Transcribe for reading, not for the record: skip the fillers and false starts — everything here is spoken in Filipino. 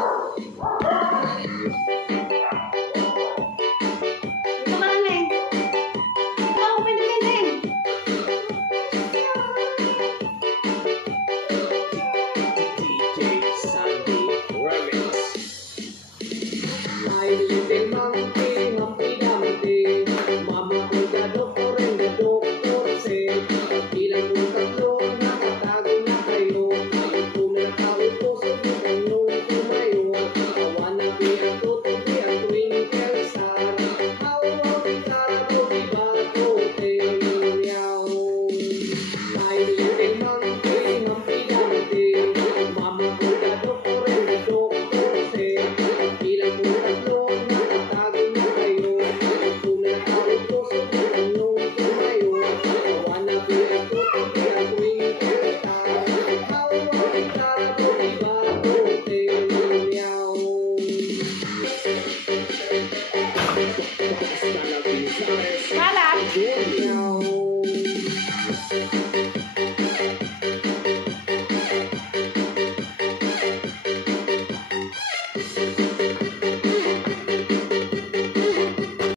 Ito ka lang, Neng. Ito ako pinagin, Neng. DJ Sandy Remix. My little monkey, Humpty Dumpty, Mama ko the doctor and the doctor said, bilang mo tatlo, nakatago na kayo. Kung nakawin po sa inyong tumayo, I wanna be a toto, be a twinkle star. How about the taro, di ba hotel yaw? My little monkey, Humpty Dumpty, Mama ko the doctor and the doctor said, bilang mo tatlo, nakatago na kayo. Kung nakawin po sa inyong tumayo, I wanna be a toto, be a twinkle star. How about the taro, di ba hotel yaw?